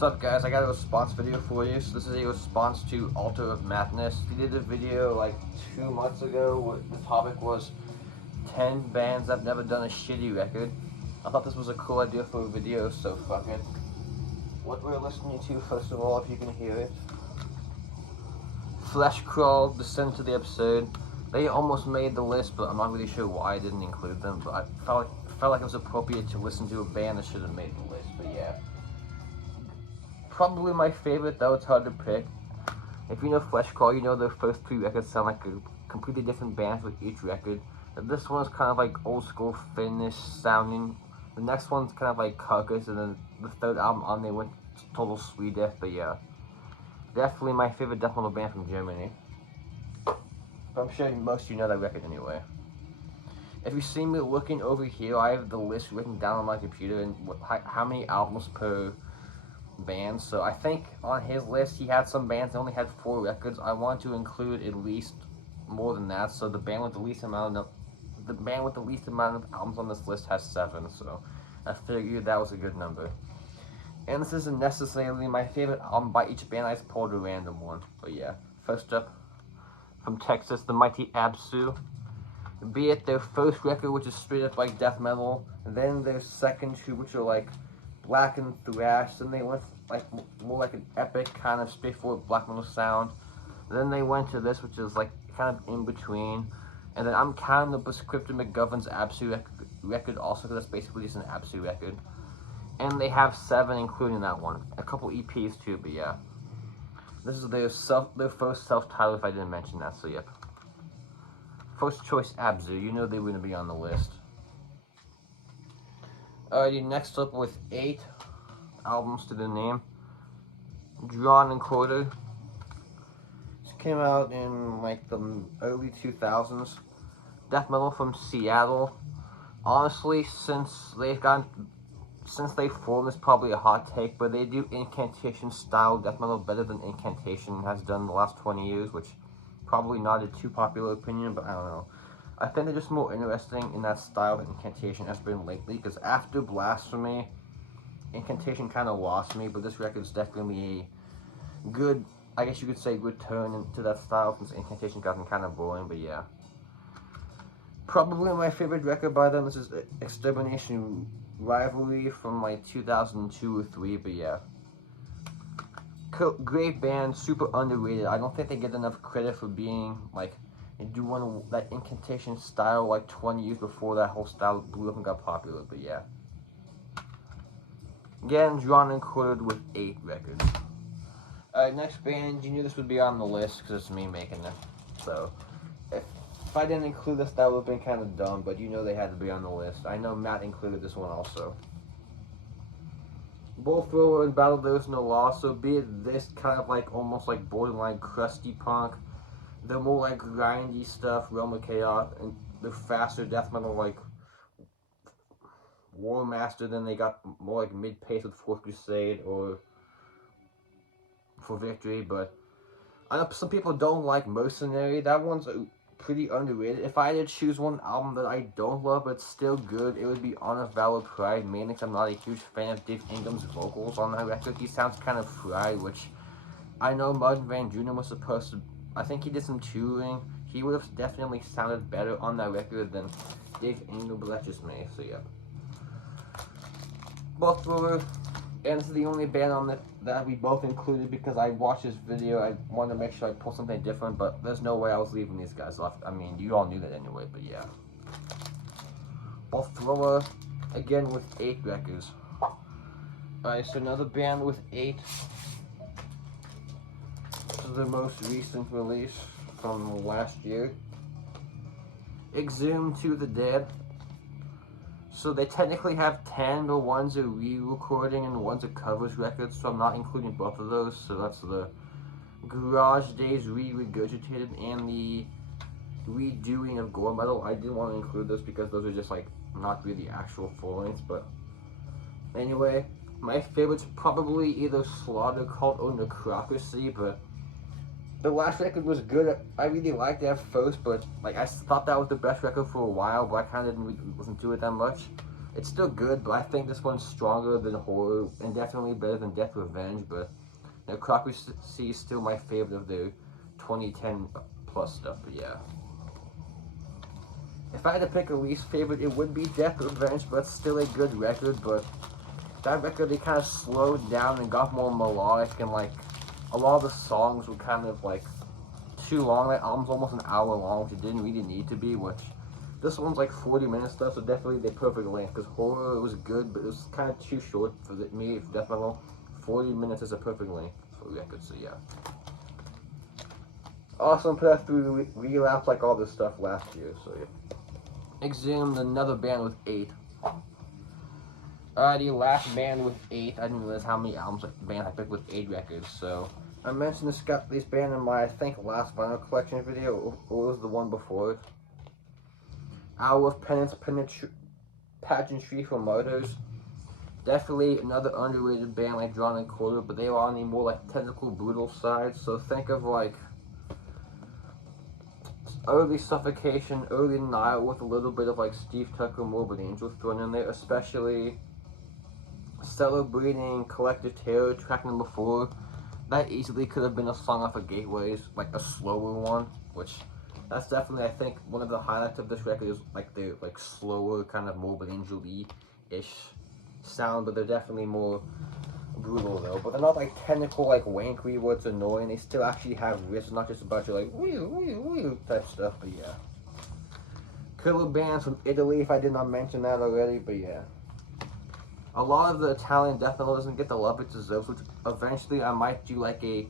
What's up, guys? I got a response video for you. So this is a response to Altar of Madness. He did a video like 2 months ago where the topic was 10 bands that have never done a shitty record. I thought this was a cool idea for a video, so fuck it. What we're listening to, first of all, if you can hear it. Flesh Crawl, Descend to the Episode. They almost made the list, but I'm not really sure why I didn't include them. But I felt like it was appropriate to listen to a band that should have made the list, but yeah. Probably my favorite, though it's hard to pick. If you know Flesh Crawl, you know their first 3 records sound like a completely different band with each record. This one's kind of like old school Finnish sounding. The next one's kind of like Carcass, and then the third album on they went total Swedish, but yeah. Definitely my favorite death metal band from Germany. But I'm sure most of you know that record anyway. If you see me looking over here, I have the list written down on my computer and how many albums per band. So I think on his list he had some bands that only had 4 records. I want to include at least more than that. So the band with the least amount of albums on this list has 7. So I figured that was a good number. And this isn't necessarily my favorite album by each band. I just pulled a random one. But yeah, first up from Texas, the mighty Absu. Be it their first record, which is straight up like death metal, and then their second 2, which are like black and thrash, and they went like more like an epic kind of straightforward black metal sound. Then they went to this, which is like kind of in between, and then I'm counting the Prescriptor McGovern's Absu record also, because that's basically just an Absu record. And they have 7, including that one, a couple EPs too. But yeah, this is their first self-titled, if I didn't mention that. So yep. First choice Absu, you know they wouldn't be on the list. Alrighty, next up with 8 albums to the name. Drawn and Quartered. This came out in like the early 2000s. Death metal from Seattle. Honestly, since they formed, it's probably a hot take, but they do incantation style death metal better than Incantation has done the last 20 years, which probably not a too popular opinion, but I don't know. I think they're just more interesting in that style that Incantation has been lately, because after Blasphemy, Incantation kind of lost me, but this record's definitely a good, I guess you could say, good turn into that style, since Incantation gotten kind of boring, but yeah. Probably my favorite record by them, this is Extermination Rivalry from like 2002 or 3, but yeah. Great band, super underrated. I don't think they get enough credit for being like doing that Incantation style like 20 years before that whole style blew up and got popular, but yeah. Again, Drawn and Quartered with 8 records. Alright, next band, you knew this would be on the list because it's me making it. So, if I didn't include this, that would have been kind of dumb, but you know they had to be on the list. I know Matt included this one also. Bull Thrower and Battle There Is No Law, so be it this kind of like almost like borderline crusty punk, they're more like grindy stuff, Realm of Chaos, and they're faster death metal like War Master, then they got more like mid-pace with Fourth Crusade or For Victory, but I know some people don't like Mercenary. That one's pretty underrated. If I had to choose one album that I don't love but still good, it would be Honor Valor Pride, mainly because I'm not a huge fan of Dave Ingram's vocals on that record. He sounds kind of fried, which I know Martin Van Buren was supposed to, I think he did some touring. He would have definitely sounded better on that record than Dave Ingram, but that's just me, so yeah. Both were, and this is the only band on that we both included because I watched this video. I wanted to make sure I pull something different, but there's no way I was leaving these guys off. I mean, you all knew that anyway, but yeah. Both Thrower, again with 8 records. Alright, so another band with 8. This is the most recent release from last year. Exhumed to the Dead. So they technically have 10, but one's a re-recording and one's a covers record, so I'm not including both of those. So that's the Garage Days re-regurgitated and the redoing of Gore Metal. I didn't want to include those because those are just like not really actual full lengths, but anyway, my favorite's probably either Slaughter Cult or Necrocracy, but the last record was good. I really liked it at first, but like I thought that was the best record for a while, but I kind of didn't listen to it that much. It's still good, but I think this one's stronger than Horror and definitely better than Death Revenge. But Necropsy is still my favorite of the 2010 plus stuff. But yeah, if I had to pick a least favorite, it would be Death Revenge, but it's still a good record. But that record, they kind of slowed down and got more melodic, and like a lot of the songs were kind of like too long. That album's almost an hour long, which it didn't really need to be. Which this one's like 40 minutes stuff, so definitely the perfect length. Because Horror was good, but it was kind of too short for me. For Death Metal, 40 minutes is a perfect length for a record. So yeah. Awesome put that through Relapse like all this stuff last year. So yeah. Exhumed, another band with 8. Alrighty, last band with 8. I didn't realize how many albums band I picked with 8 records. So I mentioned this band in my, I think, last vinyl collection video, or it was the one before it. Hour of Penance, Pageantry for Martyrs. Definitely another underrated band like Drawn and Quarter, but they were on the more like technical, brutal side. So think of like early Suffocation, early Nile with a little bit of like Steve Tucker, Morbid Angel thrown in there, especially Celebrating Collective Terror, track number 4. That easily could have been a song off of Gateways, like a slower one, which that's definitely, I think, one of the highlights of this record is like the like slower kind of Morbid Angel-y-ish sound, but they're definitely more brutal though. But they're not like technical like wankery where it's annoying. They still actually have riffs, not just a bunch of like wee type stuff. But yeah, killer bands from Italy. If I did not mention that already, but yeah, a lot of the Italian death metal doesn't get the love it deserves. Which eventually I might do like a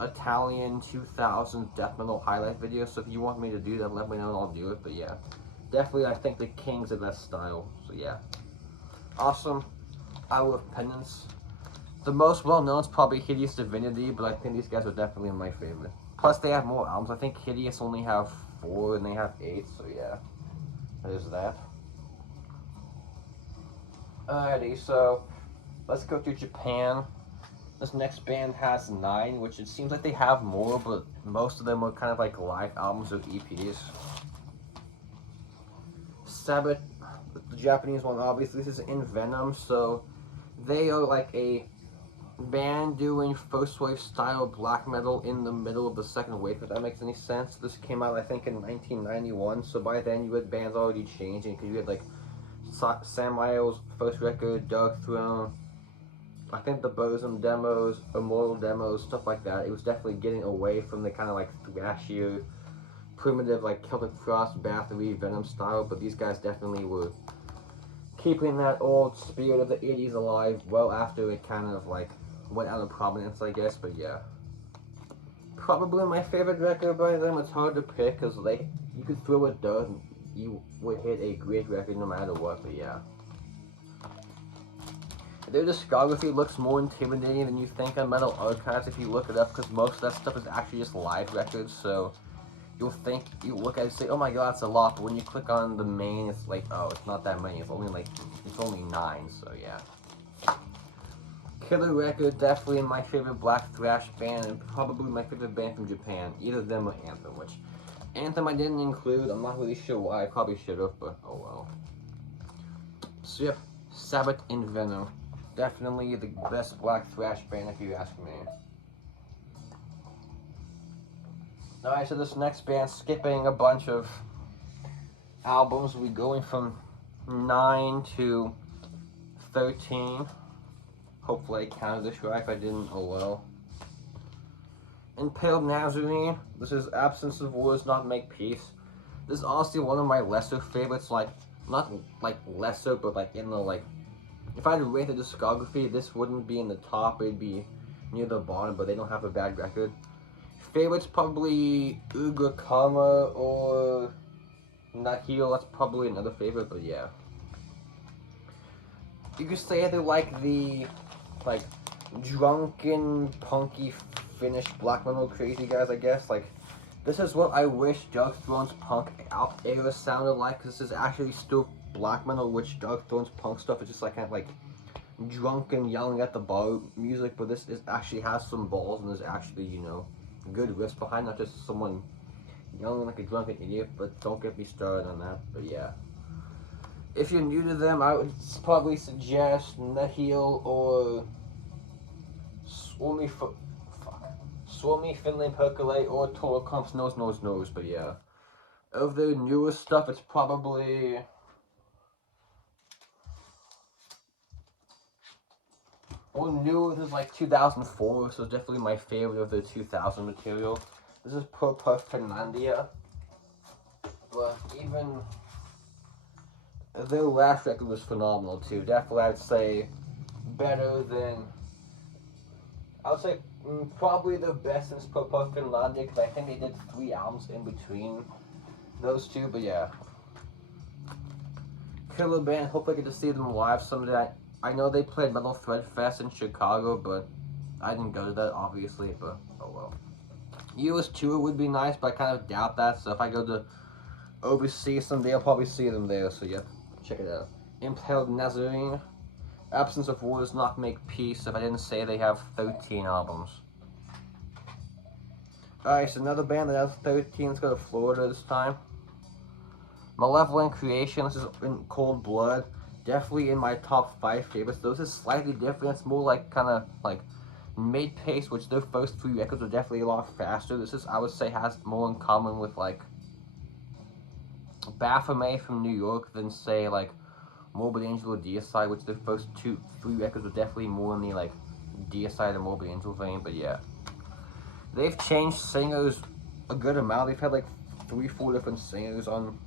Italian 2000 death metal highlight video. So if you want me to do that, let me know and I'll do it. But yeah, definitely I think the kings of that style. So yeah, awesome. Hour of Penance. The most well-known is probably Hideous Divinity, but I think these guys are definitely my favorite. Plus, they have more albums. I think Hideous only have 4, and they have 8, so yeah. There's that. Alrighty, so let's go to Japan. This next band has 9, which it seems like they have more, but most of them are kind of like live albums or EPs. Sabbath, the Japanese one, obviously, this is In Venom, so they are like a band doing first wave style black metal in the middle of the second wave, if that makes any sense. This came out, I think, in 1991, so by then you had bands already changing, because you had like Sam Miles' first record, Dark Throne, I think the Bosom demos, Immortal demos, stuff like that. It was definitely getting away from the kind of like thrashier, primitive like Celtic Frost, Bathory, Venom style, but these guys definitely were keeping that old spirit of the 80s alive well after it kind of like went out of prominence, I guess. But yeah, probably my favorite record by them. It's hard to pick because you could throw a dud and you would hit a great record no matter what. But yeah, their discography looks more intimidating than you think on Metal Archives if you look it up, because most of that stuff is actually just live records. So you look at it and say, oh my god, it's a lot, but when you click on the main, it's like, oh, it's not that many, it's only 9, so yeah. Killer record, definitely my favorite black thrash band, and probably my favorite band from Japan, either them or Anthem, which Anthem I didn't include, I'm not really sure why, I probably should have, but oh well. So yeah, Sabbath In Venom, definitely the best black thrash band if you ask me. Alright, so this next band, skipping a bunch of albums, we're going from 9 to 13. Hopefully I counted this right. If I didn't, oh well. Impaled Nazarene. This is Absence of Wars, Not Make Peace. This is honestly one of my lesser favorites, like, not like lesser, but like in the like, if I had to rate the discography, this wouldn't be in the top, it'd be near the bottom, but they don't have a bad record. Favorites probably Ugra Karma or Nahil, that's probably another favorite, but yeah. You could say either like the like drunken, punky, Finnish black metal crazy guys, I guess. Like, this is what I wish Dark Throne's punk era sounded like, because this is actually still black metal, which Dark Throne's punk stuff is just like kind of like drunken, yelling at the bar music, but this actually has some balls, and there's actually, you know, good riffs behind, not just someone yelling like a drunken idiot. But don't get me started on that. But yeah, if you're new to them, I would probably suggest Nihil or Swami Finland Percolate or Torkom's Nose. But yeah, of the newer stuff, it's probably new is like 2004, so definitely my favorite of the 2000 material. This is Purple Finlandia, but even their last record was phenomenal too. Definitely, I'd say better than. I would say probably the best since Purple Finlandia, because I think they did 3 albums in between those two. But yeah, killer band. Hope I get to see them live someday. I know they played Metal Thread Fest in Chicago, but I didn't go to that, obviously, but oh well. US tour would be nice, but I kind of doubt that, so if I go to overseas someday, I'll probably see them there, so yeah, check it out. Impaled Nazarene. Absence of War does not make peace. If I didn't say, they have 13 albums. Alright, so another band that has 13, let's go to Florida this time. Malevolent Creation, this is in Cold Blood. Definitely in my top 5 favorites. Those is slightly different. It's more like kind of like mid-pace, which their first 3 records were definitely a lot faster. This is, I would say, has more in common with like Baphomet from New York than say like Morbid Angel or Deicide, which their first 3 records were definitely more in the like Deicide and Morbid Angel vein. But yeah, they've changed singers a good amount. They've had like 3-4 different singers on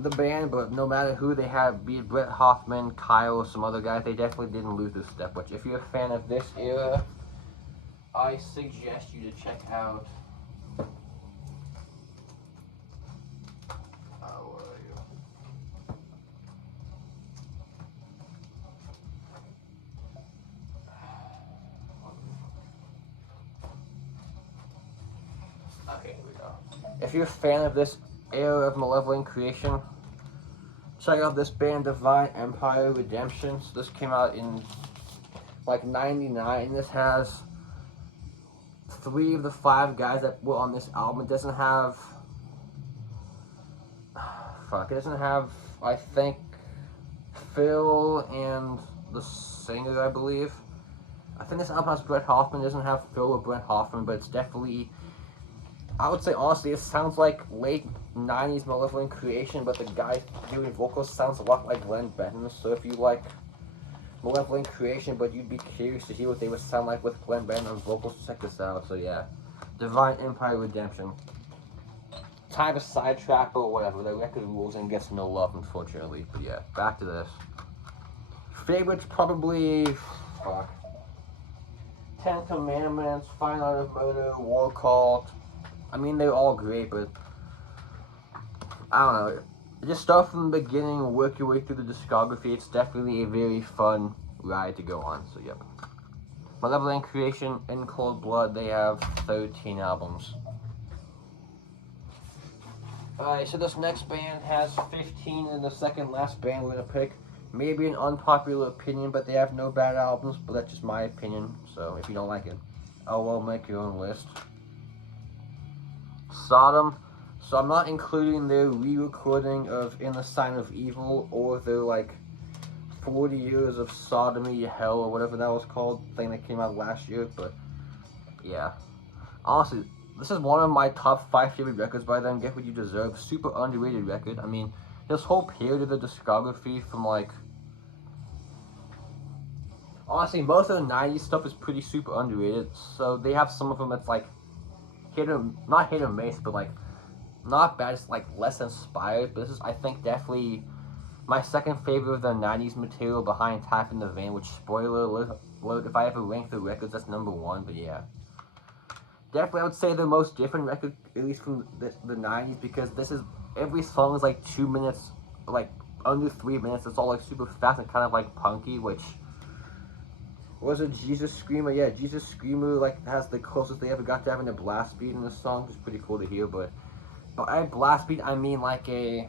the band, but no matter who they have, be it Brett Hoffman, Kyle, or some other guys, they definitely didn't lose their step. Which, if you're a fan of this era, I suggest you to check out. Where are you? Okay, here we go. If you're a fan of this era of Malevolent Creation, check out this band, Divine Empire Redemption. So this came out in like '99. This has 3 of the 5 guys that were on this album. It doesn't have it doesn't have, I think, Phil and the singer, I believe. I think this album has Brett Hoffman. It doesn't have Phil or Brett Hoffman, but it's definitely, I would say honestly, it sounds like late 90s Malevolent Creation, but the guy doing vocals sounds a lot like Glenn Benton. So if you like Malevolent Creation, but you'd be curious to hear what they would sound like with Glenn Benton on vocals, check this out. So yeah, Divine Empire Redemption. Time to sidetrack or whatever. The record rules and gets no love, unfortunately. But yeah, back to this. Favorites probably, Ten Commandments, Fine Art of Murder, War Cult. I mean, they're all great, but I don't know. Just start from the beginning and work your way through the discography. It's definitely a very fun ride to go on. So yep. Malevolent Creation, In Cold Blood, they have 13 albums. Alright, so this next band has 15, and the second last band we're gonna pick. Maybe an unpopular opinion, but they have no bad albums, but that's just my opinion. So if you don't like it, oh well, make your own list. Sodom. So I'm not including their re-recording of In the Sign of Evil or their like 40 years of Sodomy Hell or whatever that was called, thing that came out last year. But yeah, honestly, this is one of my top 5 favorite records by them. Get What You Deserve. Super underrated record. I mean, this whole period of the discography from like, honestly, most of the 90s stuff is pretty super underrated. So they have some of them that's like not hit or miss, but like not bad. It's like less inspired. But this is, I think, definitely my second favorite of the 90s material behind Tap in the Vein, which, spoiler alert, if I ever rank the records, that's number 1. But yeah, definitely I would say the most different record, at least from the 90s, because this is, every song is like 2 minutes, like under 3 minutes. It's all like super fast and kind of like punky, which was a Jesus Screamer. Yeah, Jesus Screamer like has the closest they ever got to having a blast beat in the song, which is pretty cool to hear. But by blast beat, I mean like a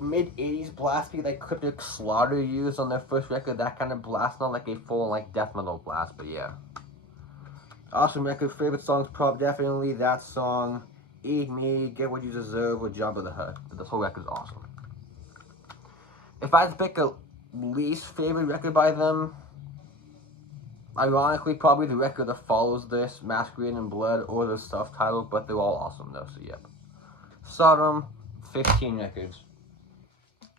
mid-80s blast beat like Cryptic Slaughter used on their first record. That kind of blast, not like a full like death metal blast. But yeah, awesome record. Favorite songs, probably definitely that song Eat Me, Get What You Deserve with Jabba the Hutt. This whole record's awesome. If I had to pick a least favorite record by them, ironically, probably the record that follows this, Masquerade in Blood, or the self-title, but they're all awesome though, so yep. Sodom, 15 records.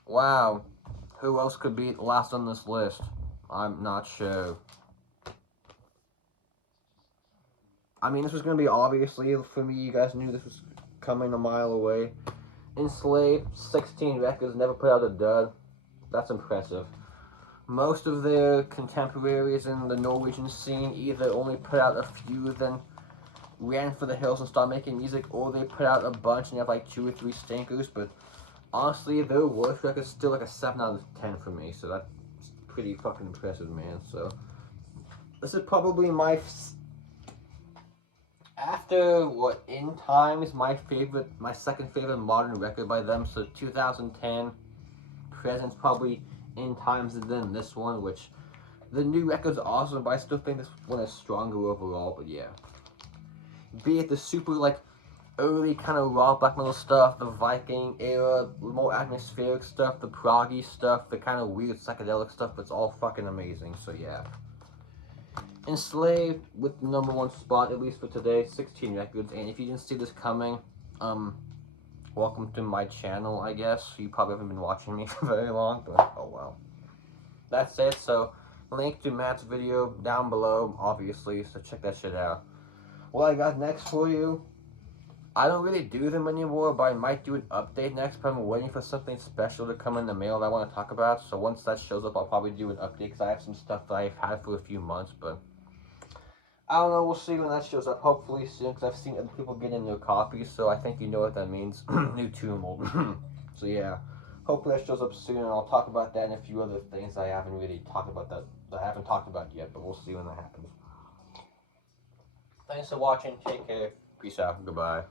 Wow. Who else could be last on this list? I'm not sure. I mean, this was going to be obviously, for me, you guys knew this was coming a mile away. Enslaved, 16 records, never put out a dud. That's impressive. Most of their contemporaries in the Norwegian scene either only put out a few, then ran for the hills and started making music, or they put out a bunch and you have like 2 or 3 stinkers, but honestly, their worst record's still like a 7 out of 10 for me, so that's pretty fucking impressive, man. So, this is probably my... After, what, In Times, my second favorite modern record by them, so 2010, Present's probably In Times, and then this one, which, the new record's awesome, but I still think this one is stronger overall, but yeah. Be it the super, like, early kind of raw black metal stuff, the Viking era, more atmospheric stuff, the proggy stuff, the kind of weird psychedelic stuff, it's all fucking amazing, so yeah. Enslaved with the #1 spot, at least for today, 16 records, and if you didn't see this coming, welcome to my channel, I guess. You probably haven't been watching me for very long, but oh well. That's it, so link to Matt's video down below, obviously, so check that shit out. What I got next for you, I don't really do them anymore, but I might do an update next, but I'm waiting for something special to come in the mail that I want to talk about, so once that shows up, I'll probably do an update, because I have some stuff that I've had for a few months, but I don't know, we'll see when that shows up, hopefully soon, because I've seen other people get in their copies, so I think you know what that means. New tumult. So yeah, hopefully that shows up soon, and I'll talk about that and a few other things I haven't really talked about that I haven't talked about yet, but we'll see when that happens. Thanks for watching, take care, peace out, goodbye.